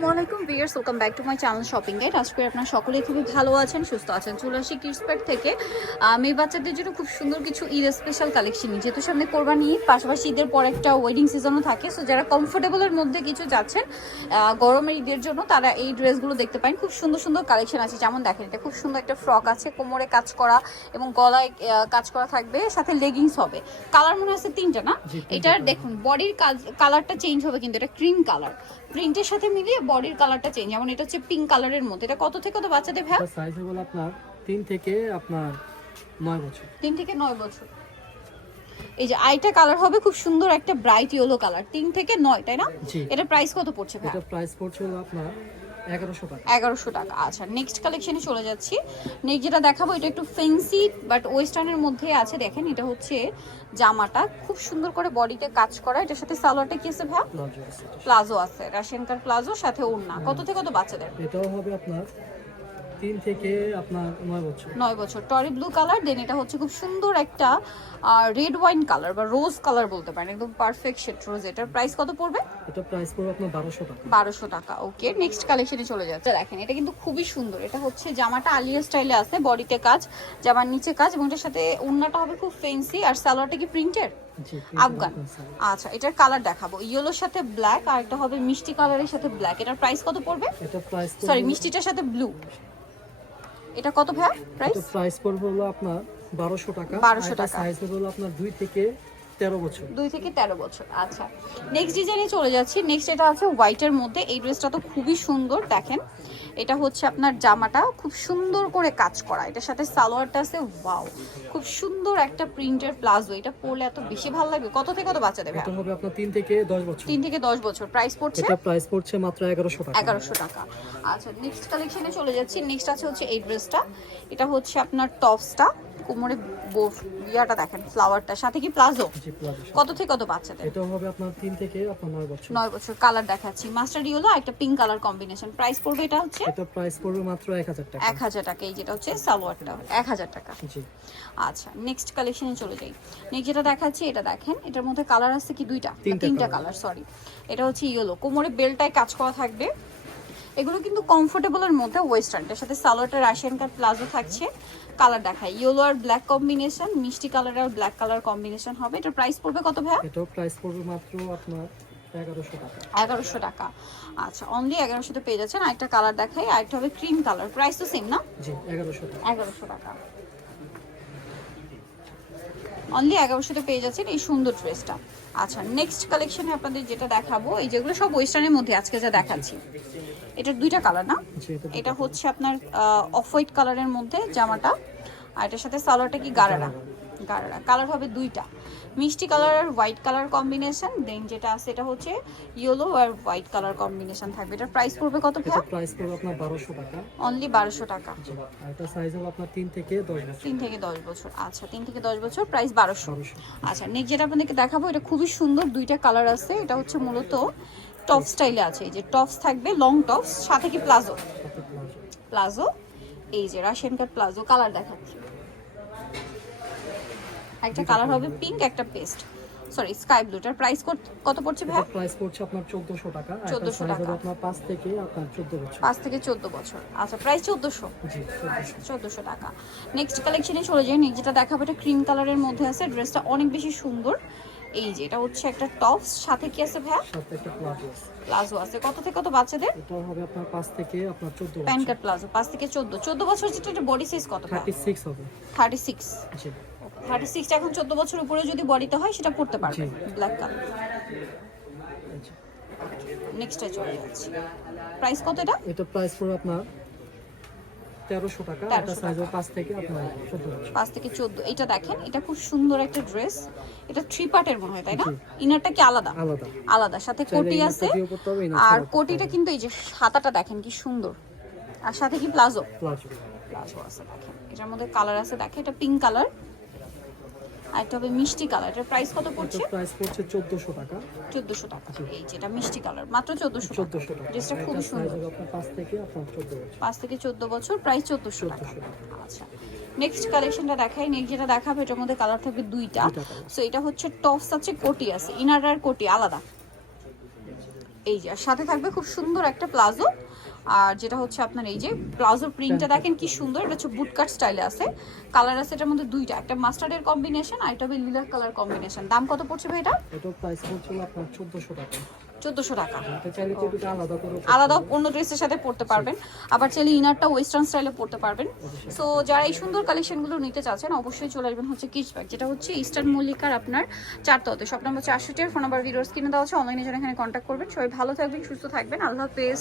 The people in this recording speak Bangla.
আসসালামু আলাইকুম viewers, welcome back to my channel shopping guide. আজকে আপনারা সকলেই খুবই ভালো আছেন, সুস্থ আছেন। চলে আসি কিডসপেট থেকে মেয়ে বাচ্চাদের জন্য খুব সুন্দর কিছু ঈদ স্পেশাল কালেকশন, যেহেতু সামনে কোরবানি ঈদ, পাশাপাশি ঈদের পর একটা ওয়েডিং সিজনও থাকে। সো যারা কমফোর্টেবলের মধ্যে কিছু যাচ্ছেন গরমের ঈদের জন্য, তারা এই ড্রেসগুলো দেখতে পারেন। খুব সুন্দর সুন্দর কালেকশন আছে। যেমন দেখেন, এটা খুব সুন্দর একটা ফ্রক আছে, কোমরে কাজ করা এবং গলায় কাজ করা থাকবে, সাথে লেগিংস হবে। কালার মনে আছে তিনটা না? এটার দেখুন বডির কালারটা চেঞ্জ হবে, কিন্তু এটা ক্রিম কালার, প্রিন্টের সাথে মিলিয়ে বডির কালারটা চেঞ্জ। যেমন এটা হচ্ছে পিঙ্ক কালারের মধ্যে। এটা কত থেকে কত বাচ্চাদের ভাই? সাইজ হলো আপনার 3 থেকে আপনার 9 বছর। 3 থেকে 9 বছর। এই যে আইটা কালার হবে খুব সুন্দর একটা ব্রাইট ইয়েলো কালার, 3 থেকে 9, তাই না? এটা প্রাইস কত পড়ছে ভাই? এটা প্রাইস পড়ছে হলো আপনার 1100 টাকা। 1100 টাকা। আচ্ছা, নেক্সট কালেকশনে চলে যাচ্ছি। নেক্সট যেটা দেখাবো, এটা একটু ফ্যান্সি বাট ওয়েস্টার্নের মধ্যে আছে। দেখেন, এটা হচ্ছে জামাটা খুব সুন্দর করে বডিতে কাজ করা। এটার সাথে সালোয়ারটা কি আছে ভাই? প্লাজো আছে, রাশিয়ান কাট প্লাজো, সাথে ওড়না। কত থেকে কত বাচ্চাদের? এটাও হবে আপনার 3 থেকে আপনার 9 বছর। 9 বছর। টরি ব্লু কালার। দেন এটা হচ্ছে খুব সুন্দর একটা রেড ওয়াইন কালার বা রোজ কালার বলতে পারেন, একদম পারফেক্ট শেড রোজ। এটার প্রাইস কত পড়বে? এটা প্রাইস পড়বে আপনার 1200 টাকা। 1200 টাকা। ওকে, নেক্সট কালেকশনে চলে যাচ্ছে। দেখেন, এটা কিন্তু খুবই সুন্দর। এটা হচ্ছে জামাটা আলিয়া স্টাইলে আছে, বডিতে কাজ, জামার নিচে কাজ, এবং এটার সাথে ওড়নাটা হবে খুব ফ্যান্সি। আর সালোয়ারটা কি প্রিন্টের? আফগান। আচ্ছা, এটার কালার দেখাবো, ইয়েলোর সাথে ব্ল্যাক, আর একটা হবে মিষ্টি কালারের সাথে ব্ল্যাক। এটার প্রাইস কত পড়বে? এটা প্রাইস সরি, মিষ্টিটার সাথে ব্লু। এটা কত ভাই প্রাইস? এটা প্রাইস পড়বে হলো আপনার 1200 টাকা। 1200 টাকা। সাইজ হলো আপনার 2 থেকে 13 বছর। 2 থেকে 13 বছর। আচ্ছা, নেক্সট ডিজাইনে চলে যাচ্ছি। নেক্সট এটা আছে হোয়াইটের মধ্যে। এই ড্রেসটা তো খুবই সুন্দর। দেখেন, এটা হচ্ছে আপনার জামাটা খুব সুন্দর করে কাজ করা, এটার সাথে সালোয়ারটা আছে। ওয়াও, খুব সুন্দর একটা প্রিন্টের প্লাজো। এটা পরলে এত বেশি ভালো লাগবে। কত থেকে কত বাচ্চা দেবে? এটা হবে আপনার 3 থেকে 10 বছর। 3 থেকে 10 বছর। প্রাইস পড়ছে? এটা প্রাইস পড়ছে মাত্র 1100 টাকা। 1100 টাকা। আচ্ছা, নেক্সট কালেকশনে চলে যাচ্ছি। নেক্সট আছে হচ্ছে এই ড্রেসটা। এটা হচ্ছে আপনার টপসটা, কোমরে ইয়াটা দেখেন, ফ্লাওয়ারটা, সাথে কি প্লাজো। কত থেকে কত বাচ্চাদের? এটা হবে আপনার 3 থেকে আপনার 9 বছর। 9 বছর। কালার দেখাচ্ছি, মাস্টার্ড ইয়েলো আর একটা পিঙ্ক কালার কম্বিনেশন। প্রাইস পড়বে এটা হচ্ছে? এটা প্রাইস পড়বে মাত্র 1000 টাকা। 1000 টাকা। এই যেটা হচ্ছে সালোয়ারটা, 1000 টাকা। জি। আচ্ছা, নেক্সট কালেকশনে চলে যাই। নেক্সট যেটা দেখাচ্ছি, এটা দেখেন, এটার মধ্যে কালার আছে কি দুইটা? তিনটা কালার, সরি। এটা হচ্ছে ইয়েলো, কোমরে বেলটায় কাজ করা থাকবে। এগুলো কিন্তু কমফোর্টেবলের মধ্যে ওয়েস্টার্ন, এর সাথে সালোয়ারটা রাশিয়ান কাট প্লাজো থাকছে। কালার দেখাই, ইয়েলো আর ব্ল্যাক কম্বিনেশন, মিষ্টি কালার আর ব্ল্যাক কালার কম্বিনেশন হবে। এটার প্রাইস পড়বে কত ভাইয়া? এটাও প্রাইস পড়বে মাত্র আপনার 1100 টাকা। 1100 টাকা। আচ্ছা, অনলি 1100 তে পেয়ে যাচ্ছেন। আরেকটা কালার দেখাই, আরেকটা হবে ক্রিম কালার। প্রাইস তো সেম না? জি, 1100 টাকা। 1100 টাকা। অনলি 1100 তে পেয়ে যাচ্ছেন এই সুন্দর ড্রেসটা। আচ্ছা, নেক্সট কালেকশনে আপনাদের যেটা দেখাবো, এই যেগুলো সব ওয়েস্টার্নের মধ্যে আজকে যা দেখাচ্ছি, এটার দুইটা কালার না? এটা হচ্ছে আপনার অফ হোয়াইট কালারের মধ্যে জামাটা, আর এটার সাথে সালোয়ারটা কি গারারা। কালার হবে দুইটা, মিষ্টি কালার আর হোয়াইট কালার কম্বিনেশন। দেন যেটা আছে এটা হচ্ছে ইয়েলো আর হোয়াইট কালার কম্বিনেশন থাকবে। এটার প্রাইস পড়বে কত ভাই? এটা প্রাইস পড়বে আপনার 1200 টাকা। অনলি 1200 টাকা। আর এটা সাইজ হবে আপনার 3 থেকে 10 বছর। 3 থেকে 10 বছর। আচ্ছা, 3 থেকে 10 বছর, প্রাইস 1200। আচ্ছা, নেক্সট যেটা আপনাদেরকে দেখাবো, এটা খুবই সুন্দর, দুইটা কালার আছে। এটা হচ্ছে মূলত টপ স্টাইলে আছে। এই যে টপস থাকবে, লং টপস, সাথে কি প্লাজো। প্লাজো, এই যে রাশিয়ান কাট প্লাজো। কালার দেখাচ্ছি, একটা কালার হবে পিঙ্ক, একটা পেস্ট, সরি স্কাই ব্লুটার। প্রাইস কত পড়ছে ভাই? প্রাইস পড়ছে আপনার 1400 টাকা। আর এটা 1400 সাইজ টাকা। হবে আপনার 5 থেকে আপনার 14 বছর। 5 থেকে 14 বছর। আচ্ছা, প্রাইস 1400। জি, 1400 টাকা। নেক্সট কালেকশনে চলে যাই। নেক্সট যেটা দেখাবো, এটা ক্রিম কালারের মধ্যে আছে। ড্রেসটা অনেক বেশি সুন্দর। এই যে এটা হচ্ছে একটা টপস, সাথে কি আছে ভাই? সাথে একটা প্লাজো আছে। প্লাজো আছে। কত থেকে কত বাচ্চাদের? এটা হবে আপনার 5 থেকে আপনার 14 বছর। প্যান্ট কাট প্লাজো, 5 থেকে 14 বছর। যেটা এটা বডি সাইজ কত ভাই? 36 হবে। 36। জি। 36 এখন 14 বছর উপরে যদি বডিতে হয় সেটা পড়তে পারবে। Black colour. নেক্সটে চলে যাচ্ছি। প্রাইস কত এটা? এটা প্রাইস পড়বে আপনার 1300 টাকা। 1300 এটা সাইজ হবে 5 থেকে আপনার 14 বছর। 5 থেকে 14। এটা দেখেন, এটা খুব সুন্দর একটা ড্রেস। এটা 3 পার্টের মনে হয়, তাই না? ইনারটা কি আলাদা? আলাদা। আলাদা, সাথে কোটি আছে। আর কোটিটা কিন্তু এই যে হাতাটা দেখেন কি সুন্দর, আর সাথে কি প্লাজো। প্লাজো আছে দেখেন। এটার মধ্যে কালার আছে, দেখেন এটা পিঙ্ক কালার, আর এটা হবে মিষ্টি কালার। এটার প্রাইস কত পড়ছে? প্রাইস পড়ছে 1400 টাকা। 1400 টাকা। এই যেটা মিষ্টি কালার, মাত্র 1400 টাকা। ড্রেসটা খুব সুন্দর। আপনার 5 থেকে আপনার 14 বছর। 5 থেকে 14 বছর, প্রাইস 1400 টাকা। আচ্ছা, নেক্সট কালেকশনটা দেখাই। নেক্সট যেটা দেখাবো, এটার মধ্যে কালার থাকবে দুইটা। সো এটা হচ্ছে টপস আছে, কোটি আছে, ইনার আর কোটি আলাদা। এই যে আর সাথে থাকবে খুব সুন্দর একটা প্লাজো, আর যেটা হচ্ছে আপনার এই যে প্লাজোর প্রিন্টটা দেখেন কি সুন্দর, এটা হচ্ছে বুটকাট স্টাইলে আছে। কালার আছে এটার মধ্যে দুইটা, একটা মাস্টার্ডের কম্বিনেশন আর এটা হবে লিলার কালার কম্বিনেশন। দাম কত পড়ছে ভাই এটা? এটা প্রাইস পড়ছিল আপনার 1400 টাকা। 1400 টাকা। এটা চাইলে তো একটু আলাদা করে আলাদা অন্য ড্রেসের সাথে পরতে পারবেন, আবার চাইলে ইনারটা ওয়েস্টার্ন স্টাইলে পরতে পারবেন। সো যারা এই সুন্দর কালেকশনগুলো নিতে চাচ্ছেন অবশ্যই চলে আসবেন হচ্ছে কিডস ব্যাগ, যেটা হচ্ছে ইস্টার্ন মল্লিকার আপনার 4 তলাতে, shop number 64, phone number videos কিনে দেওয়া আছে, অনলাইনে যারা এখানে কন্ট্যাক্ট করবেন। সবাই ভালো থাকবেন, সুস্থ থাকবেন, আল্লাহ হাফেজ।